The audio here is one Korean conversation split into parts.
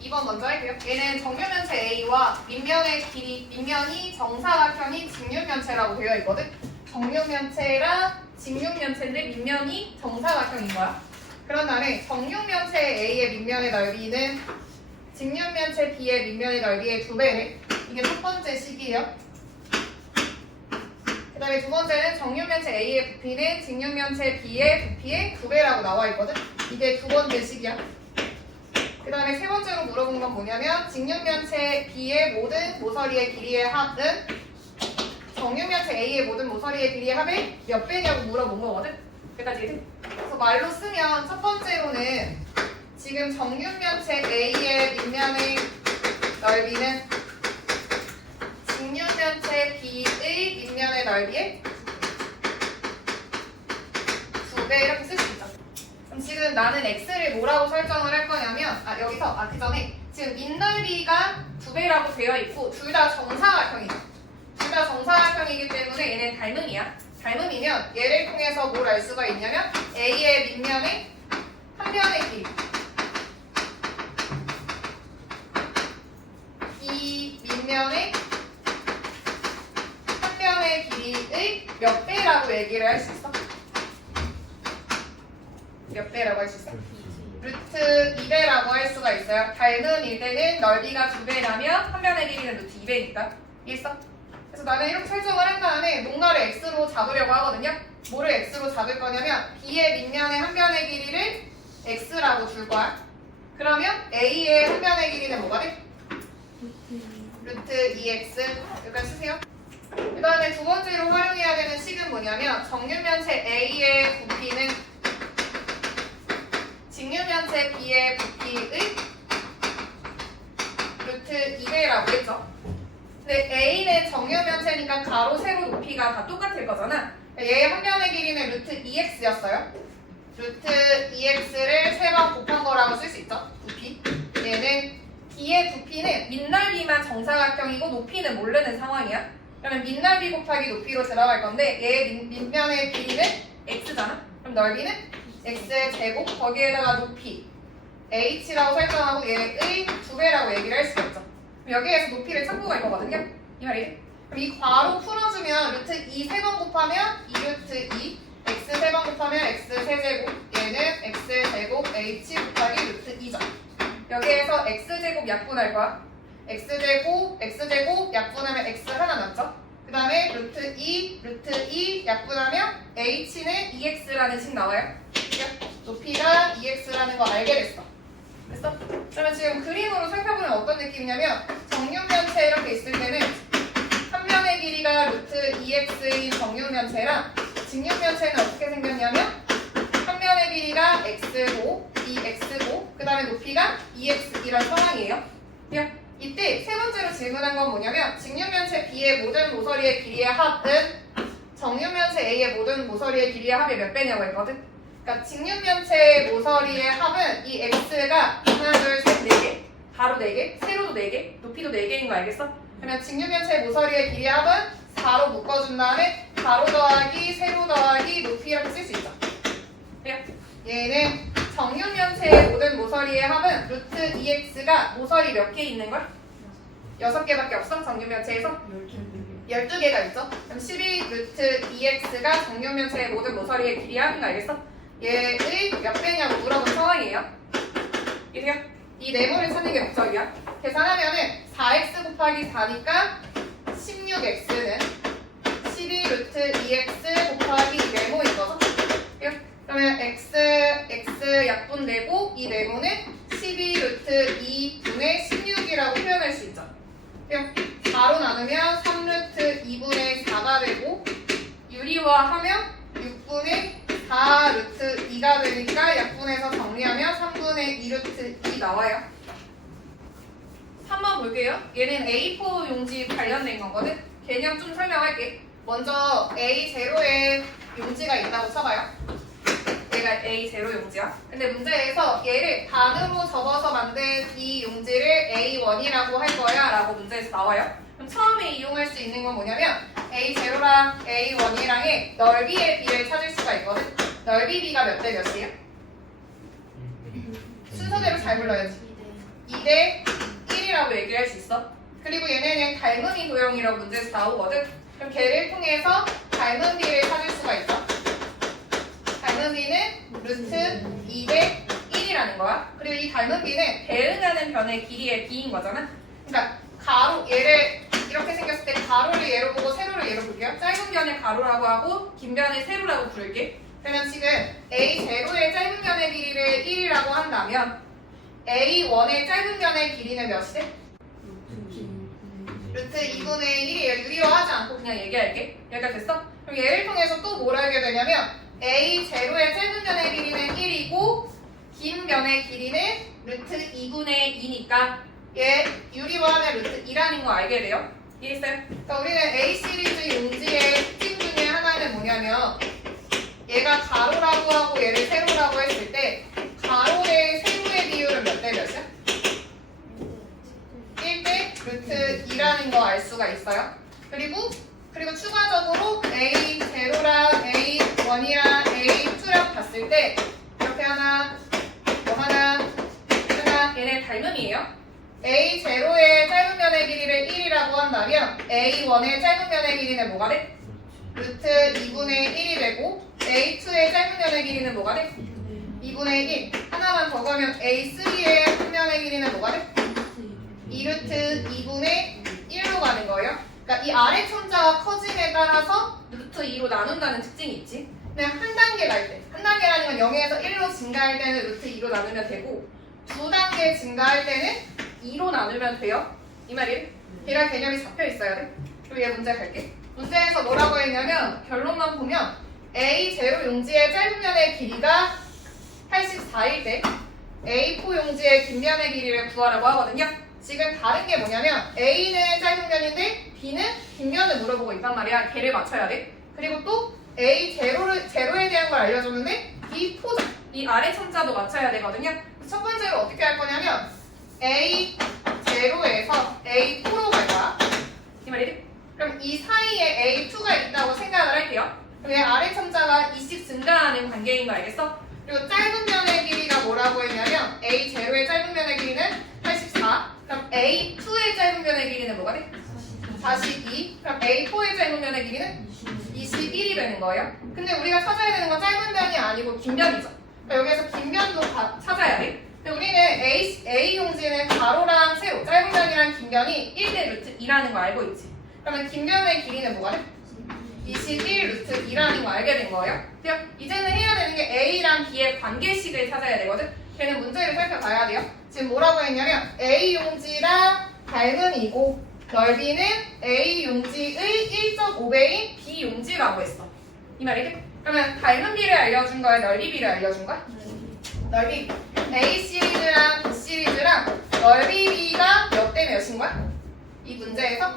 2번 먼저 할게요. 얘는 정육면체 A와 밑면이 정사각형인 직육면체라고 되어 있거든. 정육면체랑 직육면체인데 밑면이 정사각형인 거야. 그런 다음에 정육면체 A의 밑면의 넓이는 직육면체 B의 밑면의 넓이의 2배래. 이게 첫 번째 식이에요. 그 다음에 두 번째는 정육면체 A의 부피는 직육면체 B의 부피의 2배라고 나와 있거든. 이게 두 번째 식이야. 그 다음에 세 번째로 물어본 건 뭐냐면 직육면체 B의 모든 모서리의 길이의 합은 정육면체 A의 모든 모서리의 길이의 합의 몇 배냐고 물어본 거거든. 여기까지. 그래서 말로 쓰면 첫 번째로는 지금 정육면체 A의 밑면의 넓이는 직육면체 B의 밑면의 넓이의 2배 이렇게 쓸 수 있죠. 그럼 지금 나는 x를 뭐라고 설정을 할 거냐면 여기서 그 전에 지금 밑넓이가 2배라고 되어 있고 둘 다 정사각형이야. 둘 다 정사각형이기 때문에 얘는 닮음이야. 닮음이면 얘를 통해서 뭘 알 수가 있냐면 A의 밑면의 한 변의 길이 이 밑면의 한 변의 길이의 몇 배라고 얘기를 할 수 있어? 몇 배라고 할 수 있어? 루트 2배라고 할 수가 있어요. 닮음일 때는 넓이가 2배라면 한 변의 길이는 루트 2배니까. 이해했어? 그래서 나는 이렇게 설정을 한 다음에 뭔가를 x로 잡으려고 하거든요. 뭐를 x로 잡을 거냐면 b의 밑면의 한 변의 길이를 x라고 줄 거야. 그러면 a의 한 변의 길이는 뭐가 돼? 루트 2x. 여기까지 쓰세요. 그 다음에 두 번째로 활용해야 되는 식은 뭐냐면 정육면체 a의 부피는 직육면체 B의 부피의 루트 2배라고 했죠. 근데 A는 정육면체니까 가로, 세로 높이가 다 똑같을 거잖아. 얘의 한 변의 길이는 루트 2x였어요. 루트 2x를 3번 곱한 거라고 쓸 수 있죠. 부피. 얘는 B의 부피는 밑넓이만 정사각형이고 높이는 모르는 상황이야. 그러면 밑넓이 곱하기 높이로 들어갈 건데 얘의 밑면의 길이는 x잖아. 그럼 넓이는 x제곱 거기에다가 높이 h라고 설정하고 얘의 2배라고 얘기를 할 수가 있죠. 그럼 여기에서 높이를 찾고 갈 거거든요. 이 말이에요. 그럼 이 괄호 풀어주면 루트 2 3번 곱하면 2루트 2 x 3번 곱하면 x 세제곱 얘는 x제곱 h 곱하기 루트 2죠. 여기에서 x제곱 약분할 거야. x제곱 약분하면 x 하나 남죠. 그 다음에 루트 2 약분하면 h는 2x라는 식 나와요. 높이가 2x라는 거 알게 됐어. 됐어? 그러면 지금 그림으로 살펴보면 어떤 느낌이냐면 정육면체 이렇게 있을 때는 한 변의 길이가 루트 2x인 정육면체랑 직육면체는 어떻게 생겼냐면 한 변의 길이가 x고 2x고 그 다음에 높이가 2x 이런 상황이에요. 이때 세 번째로 질문한 건 뭐냐면 직육면체 B의 모든 모서리의 길이의 합은 정육면체 A의 모든 모서리의 길이의 합이 몇 배냐고 했거든. 그러니까 직육면체 모서리의 합은 이 x가 하나, 둘, 셋, 4개, 가로 4개, 세로도 4개, 높이도 4개인 거 알겠어? 그러면 직육면체 모서리의 길이의 합은 4로 묶어준 다음에 가로 더하기, 세로 더하기, 높이 이렇게 쓸 수 있죠. 얘는 정육면체의 모든 모서리의 합은 루트 2x가 모서리 몇 개 있는 걸? 6개밖에 없어? 정육면체에서? 12개가 있죠? 그럼 12 루트 2x가 정육면체의 모든 모서리의 길이의 합인 거 알겠어? 얘의 몇 배냐고 물어본 상황이에요. 이해돼요? 이 네모를 찾는 게 목적이야. 계산하면은 4x 곱하기 4니까 16x는 12 루트 2x 곱하기 네모인 거죠? 그러면 x 약분되고 이 네모는 12 루트 2분의 16이라고 표현할 수 있죠. 4로 나누면 3 루트 2분의 4가 되고 유리화하면 6분의 4 루트 2가 되니까 약분해서 정리하면 3분의 2 루트 2 나와요. 3번 볼게요. 얘는 A4 용지 관련된 거거든. 개념 좀 설명할게. 먼저 A0에 용지가 있다고 쳐봐요. 얘가 A0 용지야. 근데 문제에서 얘를 반으로 접어서 만든 이 용지를 A1이라고 할 거야 라고 문제에서 나와요. 그럼 처음에 이용할 수 있는 건 뭐냐면 A0랑 A1이랑의 넓이의 비를 찾을 수가 있거든. 넓이 비가 몇 대 몇이에요? 순서대로 잘 불러야지. 2대 1이라고 얘기할 수 있어. 그리고 얘네는 닮은이 도형이라고 문제에서 나오거든. 그럼 걔를 통해서 닮은 비를 찾을 수가 있어. 닮은 비는 루트 2대 1이라는 거야. 그리고 이 닮은 비는 대응하는 변의 길이의 비인 거잖아. 그러니까 가로, 얘를 이렇게 생겼을 때 가로를 예로 보고 세로를 예로 볼게요. 짧은 변의 가로라고 하고 긴 변의 세로라고 부를게. 그러면 지금 A0의 짧은 변의 길이를 1이라고 한다면 A1의 짧은 변의 길이는 몇이래? 루트 2분의 1이에요. 유리화하지 않고 그냥 얘기할게. 여기까지 됐어? 그럼 얘를 통해서 또 뭘 알게 되냐면 A0의 짧은 변의 길이는 1이고 긴 변의 길이는 루트 2분의 2니까 얘 유리화하면 루트 2라는 거 알게 돼요. 이해했어요? 그러니까 우리는 A 시리즈 용지의 특징 중에 하나는 뭐냐면 얘가 가로라고 하고 얘를 세로라고 했을 때 가로 대 세로의 비율은 몇 대 몇이야? 1대 루트 2라는 거 알 수가 있어요. 그리고 추가적으로 A0랑 A1이랑 A2랑 봤을 때 이렇게 하나, 하나, 얘네 닮음이에요. A0의 짧은 변의 길이를 1이라고 한다면 A1의 짧은 변의 길이는 뭐가 돼? 루트 2분의 1이 되고 A2의 짧은 변의 길이는 뭐가 돼? 2분의 1. 하나만 더 가면 A3의 변의 길이는 뭐가 돼? 2루트 2분의 1로 가는 거예요. 그러니까 이 아래 첨자가 커짐에 따라서 루트 2로 나눈다는 특징이 있지. 그냥 한 단계 갈 때, 한 단계라는 건 0에서 1로 증가할 때는 루트 2로 나누면 되고 두 단계 증가할 때는 2로 나누면 돼요. 이 말이에요. 걔랑 개념이 잡혀 있어야 돼. 그리고 얘 문제 갈게. 문제에서 뭐라고 했냐면 결론만 보면 A0 용지의 짧은 면의 길이가 84일 때 A4 용지의 긴 면의 길이를 구하라고 하거든요. 지금 다른 게 뭐냐면 A는 짧은 면인데 B는 긴 면을 물어보고 있단 말이야. 걔를 맞춰야 돼. 그리고 또 A0에 대한 걸 알려줬는데 B4죠. 이 아래 첨자도 맞춰야 되거든요. 첫 번째로 어떻게 할 거냐면 A0에서 A4로 갈 거야. 이 말이지? 그럼 이 사이에 A2가 있다고 생각을 할게요. 그럼 얘 아래 첨자가 2씩 증가하는 관계인 거 알겠어? 그리고 짧은 면의 길이가 뭐라고 했냐면 A0의 짧은 면의 길이는 84. 그럼 A2의 짧은 면의 길이는 뭐가 돼? 42. 그럼 A4의 짧은 면의 길이는 21이 되는 거예요. 근데 우리가 찾아야 되는 건 짧은 면이 아니고 긴 면이죠. 그러니까 여기서 긴 면도 찾아야 돼. 근데 우리는 A 용지는 가로랑 세로, 짧은 면이랑 긴 면이 1대 루트 2라는 거 알고 있지. 그러면 긴 면의 길이는 뭐가 돼? 21 루트 2라는 거 알게 된 거예요. 이제는 해야 되는 게 A랑 B의 관계식을 찾아야 되거든. 걔는 문제를 살펴봐야 돼요. 지금 뭐라고 했냐면 A 용지랑 닮음이고 넓이는 A 용지의 1.5배인 B 용지라고 했어. 이 말이지? 그러면 닮은 비를 알려준 거야? 넓이 비를 알려준 거야? 넓이. A 시리즈랑 B 시리즈랑 넓이 비가 몇 대 몇인 거야? 이 문제에서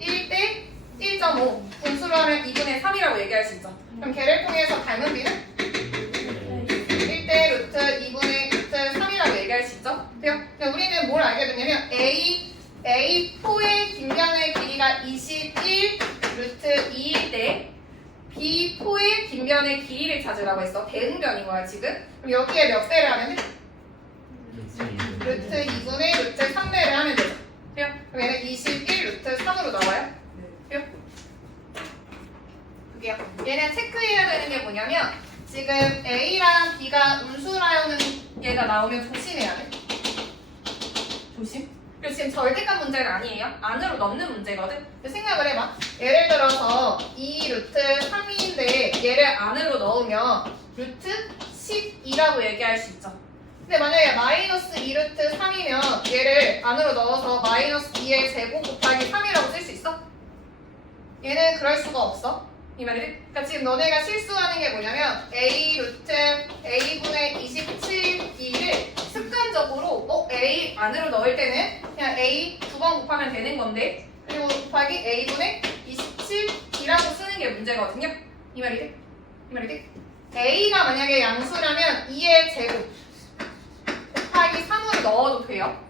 1대 1.5. 분수로 하면 2분의 3이라고 얘기할 수 있죠. 그럼 걔를 통해서 닮은 비는 1대 루트 2분의 루트 3이라고 얘기할 수 있죠. 그러니까 우리는 뭘 알게 됐냐면 A4의 긴 변의 길이가 21 루트 2일 때 B4의 긴 변의 길이를 찾으라고 했어. 대응변인 거야 지금. 그럼 여기에 몇 배를 하면 돼? 루트 2분의 루트 3배를 하면 되죠. 그럼 얘는 21 루트 3으로 나와요. 그게요. 얘는 체크해야 되는 게 뭐냐면 지금 A랑 B가 음수라는 얘가 나오면 조심해야 돼. 조심. 그리고 지금 절대값 문제는 아니에요. 안으로 넣는 문제거든. 생각을 해봐. 예를 들어서 2 루트 3인데 얘를 안으로 넣으면 루트 12라고 얘기할 수 있죠. 근데 만약에 마이너스 2 루트 3이면 얘를 안으로 넣어서 마이너스 2의 제곱 곱하기 3이라고 쓸 수 있어? 얘는 그럴 수가 없어. 이 말이지? 그러니까 지금 너네가 실수하는 게 뭐냐면 A 루트 A분의 27B를 습관적으로 A 안으로 넣을 때는 그냥 A 두 번 곱하면 되는 건데 그리고 곱하기 A분의 27B라고 쓰는 게 문제거든요. 이 말이지? 이 말이지? A가 만약에 양수라면 2의 제곱 곱하기 3으로 넣어도 돼요.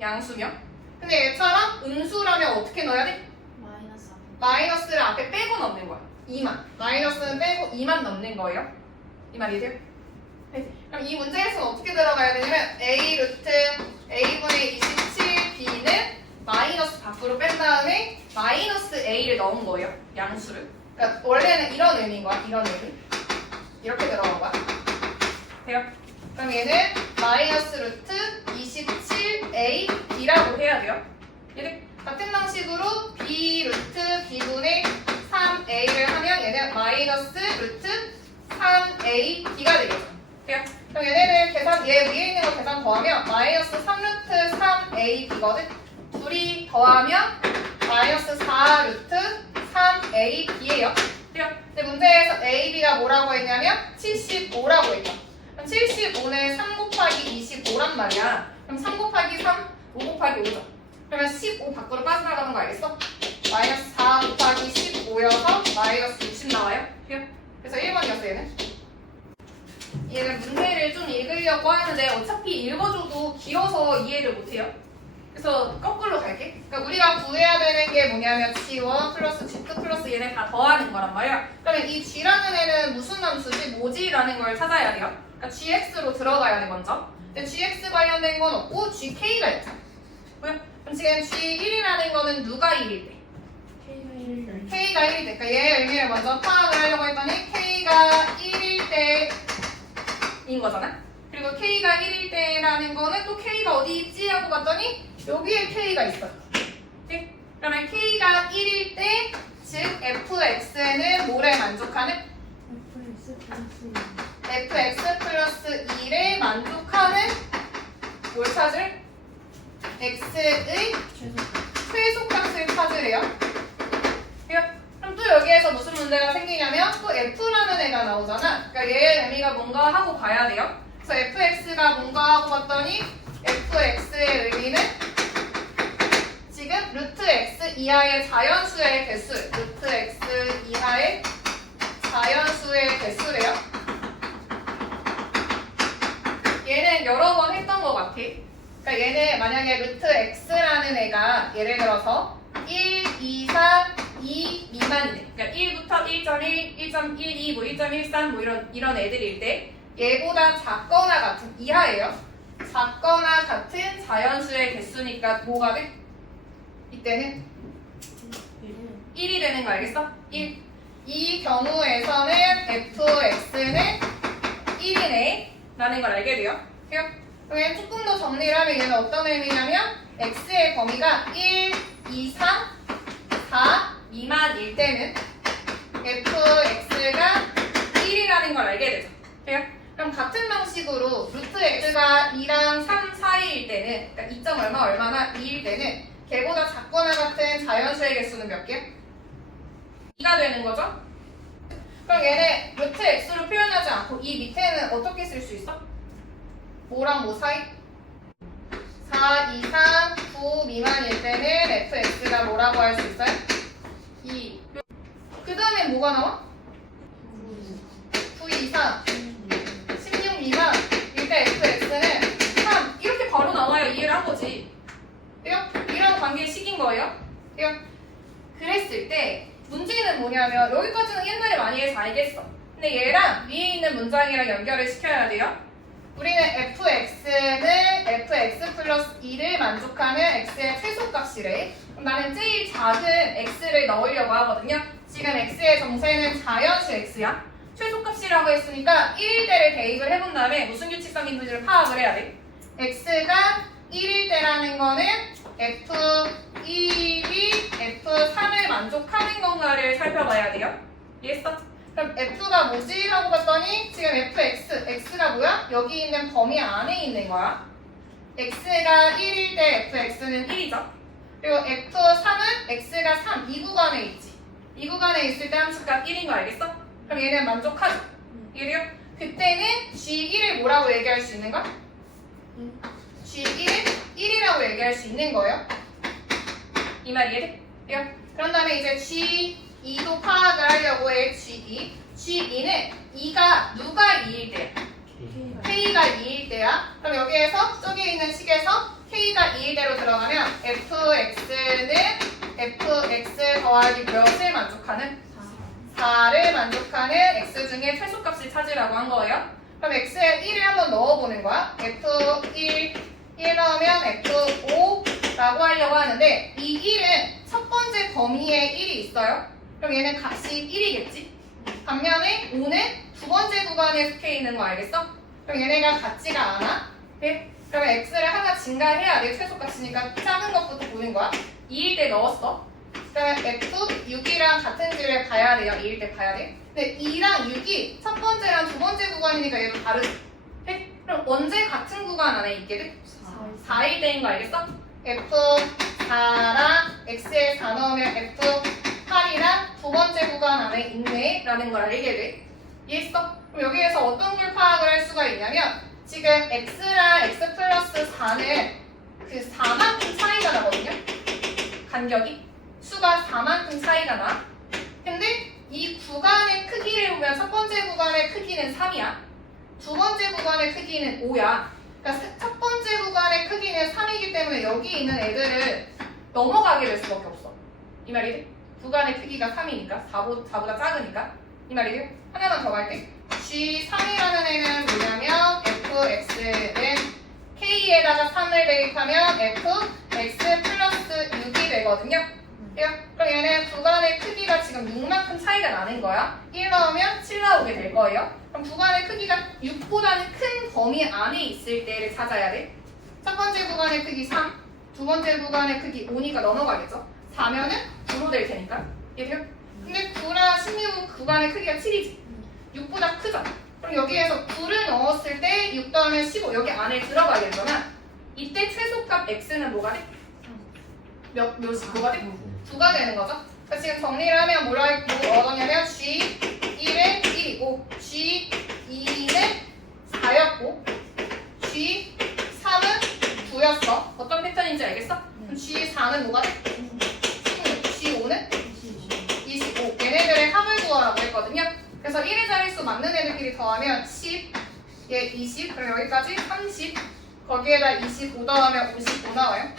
양수면. 근데 얘처럼 음수라면 어떻게 넣어야 돼? 마이너스를 앞에 빼고 넣는 거야. 2만. 마이너스는 빼고 2만 넣는 거예요. 이 말이죠? 그럼 이 문제에서는 어떻게 들어가야 되냐면 A 루트 A분의 27B는 마이너스 밖으로 뺀 다음에 마이너스 A를 넣은 거예요. 양수를. 그러니까 원래는 이런 의미인 거야. 이런 의미. 이렇게 들어간 거야. 돼요? 그럼 얘는 마이너스 루트 27AB라고 해야 돼요. 얘는 같은 방식으로 B 루트 B분의 3A를 하면 얘는 마이너스 루트 3AB가 되겠죠. 돼요? 그럼 얘네를 계산, 얘 위에 있는 거 계산 더하면 마이너스 3루트 3AB거든? 둘이 더하면 마이너스 4루트 3AB예요. 돼요? 근데 문제에서 AB가 뭐라고 했냐면 75라고 했죠. 그럼 75는 3 곱하기 25란 말이야. 그럼 3 곱하기 3, 5 곱하기 5죠. 그러면 15 밖으로 빠져나가는 거 알겠어? 마이너스 4 곱하기 15여서 마이너스 60 나와요. 돼요? 그래서 1번이었어 얘는. 얘는 문제를 좀 읽으려고 하는데 어차피 읽어줘도 길어서 이해를 못해요. 그래서 거꾸로 갈게. 그러니까 우리가 구해야 되는 게 뭐냐면 G1 플러스 G2 플러스 얘네 다 더하는 거란 말이야. 그러면 이 G라는 애는 무슨 함수지? 뭐지라는 걸 찾아야 돼요. 그러니까 GX로 들어가야 돼 먼저. 근데 GX 관련된 건 없고 GK가 있잖아. 그럼 지금 G1이라는 거는 누가 1일 때? K가 1일 때. 그러니까 얘의 의미를 먼저 파악을 하려고 했더니 K가 1일 때인 거잖아. 그리고 K가 1일 때라는 거는 또 K가 어디 있지? 하고 봤더니 여기에 K가 있어요. 네? 그러면 K가 1일 때, 즉 fx는 뭐를 만족하는? fx 플러스 1에 만족하는 뭘 찾을? x의 최소값을 찾으래요. 그럼 또 여기에서 무슨 문제가 생기냐면 또 f라는 애가 나오잖아. 그러니까 얘의 의미가 뭔가 하고 봐야 돼요. 그래서 fx가 뭔가 하고 봤더니 fx의 의미는 지금 루트 x 이하의 자연수의 개수, 루트 x 이하의 자연수의 개수래요. 얘는 여러 번 했던 것 같아. 그러니까 얘는 만약에 루트 x라는 애가 예를 들어서 1, 2, 3, 2 미만이네. 그러니까 1부터 1.1, 1.12, 뭐 1.13 뭐 이런 애들일 때 얘보다 작거나 같은 이하예요. 작거나 같은 자연수의 개수니까 뭐가 돼? 이때는 1이 되는 거 알겠어? 1. 이 경우에서는 fx는 1이네 라는 걸 알게 돼요. 그럼 조금 더 정리를 하면 얘는 어떤 의미냐면 x의 범위가 1, 2, 3, 4 미만일 때는 fx가 1이라는 걸 알게 되죠. 그럼 같은 방식으로 루트 x가 2랑 3 사이일 때는 그러니까 2. 얼마나 2일 때는 걔보다 작거나 같은 자연수의 개수는 몇 개? 2가 되는 거죠? 그럼 얘네 루트 x로 표현하지 않고 이 밑에는 어떻게 쓸 수 있어? 뭐랑 뭐 사이? 4, 2, 3, 9 미만일 때는 fx가 뭐라고 할 수 있어요? 2. 그 다음에 뭐가 나와? 9 이상 16 미만 일때 fx는 3 이렇게 바로 나와요. 이해를 한 거지. 이런 관계의 식인 거예요. 그랬을 때 문제는 뭐냐면 여기까지는 옛날에 많이 해서 알겠어. 근데 얘랑 위에 있는 문장이랑 연결을 시켜야 돼요. 우리는 fx는 fx 플러스 2를 만족하는 x의 최소값이래. 그럼 나는 제일 작은 x를 넣으려고 하거든요. 지금 x의 정세는 자연수 x야. 최소값이라고 했으니까 1일 때를 대입을 해본 다음에 무슨 규칙성 있는지를 파악을 해야 돼. x가 1일 때라는 거는 f1이 f3을 만족하는 건가를 살펴봐야 돼요. 이해했어? 그럼 f가 뭐지? 하고 봤더니 지금 x가 뭐야? 여기 있는 범위 안에 있는 거야. x가 1일 때 fx는 1이죠. 그리고 f3은 x가 3, 이 구간에 있지. 이 구간에 있을 때 함수값 1인 거 알겠어? 그럼 얘는 만족하죠? 이래요? 그때는 G1을 뭐라고 얘기할 수 있는 거야? G1은 1이라고 얘기할 수 있는 거예요. 이 말 이해돼? 그런 다음에 이제 G2도 파악을 하려고 해. G2. G2는 2가 누가 2일 때야? K가 2일 때야. 그럼 여기에서 저기 있는 식에서 K가 2일 대로 들어가면 fx는 fx 더하기 몇을 만족하는? 4를 만족하는 x 중에 최소값을 찾으라고 한 거예요. 그럼 x에 1을 한번 넣어보는 거야. f1, 1 넣으면 f5라고 하려고 하는데 이 1은 첫 번째 범위에 1이 있어요. 그럼 얘는 값이 1이겠지? 반면에 5는 두 번째 구간에 속해 있는 거 알겠어? 그럼 얘네가 같지가 않아. 오케이? 그러면 x를 하나 증가해야 돼. 최소값이니까 작은 것부터 보는 거야. 2일 때 넣었어. 그러면 f6이랑 같은지를 봐야 돼요. 2일 때 봐야 돼. 근데 2랑 6이 첫 번째랑 두 번째 구간이니까 얘도 다르지. 오케이? 그럼 언제 같은 구간 안에 있게 돼? 4일 때인 거 알겠어? f4랑 x에 4 넣으면 f8이랑 두 번째 구간 안에 있네 라는 걸 알게 돼. 이해했어? 그럼 여기에서 어떤 걸 파악을 할 수가 있냐면 지금 x랑 x 플러스 4는 그 4만큼 차이가 나거든요. 간격이 수가 4만큼 차이가 나. 근데 이 구간의 크기를 보면 첫 번째 구간의 크기는 3이야. 두 번째 구간의 크기는 5야. 그러니까 첫 번째 구간의 크기는 3이기 때문에 여기 있는 애들을 넘어가게 될 수밖에 없어. 이 말이지? 구간의 크기가 3이니까 4보다 작으니까 이 말이지? 하나만 더 갈게. G3이라는 애는 뭐냐면 fx는 k에다가 3을 대입하면 fx 플러스 6이 되거든요. 그럼 얘는 구간의 크기가 지금 6만큼 차이가 나는 거야. 1 넣으면 7 나오게 될 거예요. 그럼 구간의 크기가 6보다는 큰 범위 안에 있을 때를 찾아야 돼. 첫 번째 구간의 크기 3, 두 번째 구간의 크기 5니까 넘어가겠죠. 4면은 9로 될 테니까. 이해돼요? 근데 9랑 16 구간의 크기가 7이지. 6보다 크죠? 그럼 여기에서 9를 넣었을 때 6 더하면 15 여기 안에 들어가야겠잖아. 이때 최소값 x는 뭐가 돼? 뭐가 돼? 2가 되는 거죠. 그러니까 지금 정리를 하면 뭐 얻었냐면 G1은 1이고 G2는 4였고 G3은 9였어. 어떤 패턴인지 알겠어? 그럼 G4는 뭐가 돼? 16, G5는 25. 얘네들의 합을 구하라고 했거든요. 그래서 1의 자릿수 맞는 애들끼리 더하면 10, 얘 20, 그럼 여기까지 30, 거기에다 25 더하면 55 나와요.